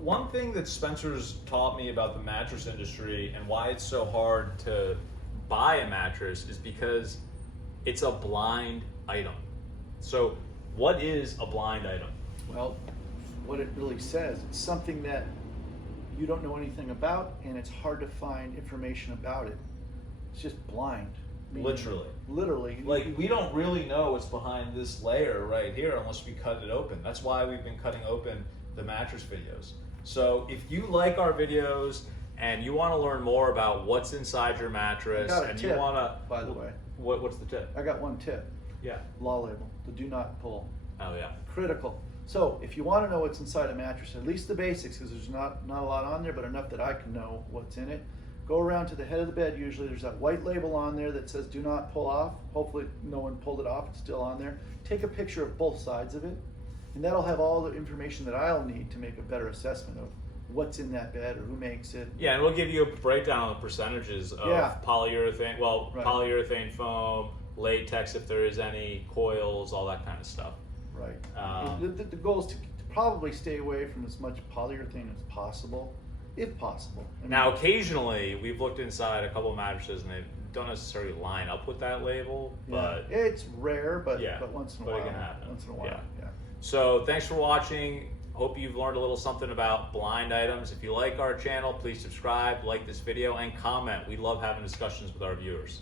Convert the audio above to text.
one thing that Spencer's taught me about the mattress industry and why it's so hard to buy a mattress is because it's a blind item. So what is a blind item? Well, what it really says, it's something that you don't know anything about, and it's hard to find information about it. It's just blind. Meaning, literally. Like, we don't really know what's behind this layer right here unless we cut it open. That's why we've been cutting open the mattress videos. So if you like our videos and you want to learn more about what's inside your mattress, I got a and tip, you want to, by the way, what's the tip? I got one tip. Yeah. Law label, the do not pull. Oh yeah. Critical. So if you want to know what's inside a mattress, at least the basics, because there's not a lot on there, but enough that I can know what's in it. Go around to the head of the bed. Usually there's that white label on there that says do not pull off. Hopefully no one pulled it off. It's still on there. Take a picture of both sides of it, and that'll have all the information that I'll need to make a better assessment of what's in that bed or who makes it. Yeah, and we'll give you a breakdown on the percentages of polyurethane, polyurethane foam, latex if there is any, coils, all that kind of stuff. Right. The goal is to probably stay away from as much polyurethane as possible, if possible. I mean, now, occasionally, we've looked inside a couple of mattresses and they don't necessarily line up with that label, but it's rare, but once in a while. It can happen. Once in a while, yeah. So thanks for watching. Hope you've learned a little something about blind items. If you like our channel, please subscribe, like this video, and comment. We love having discussions with our viewers.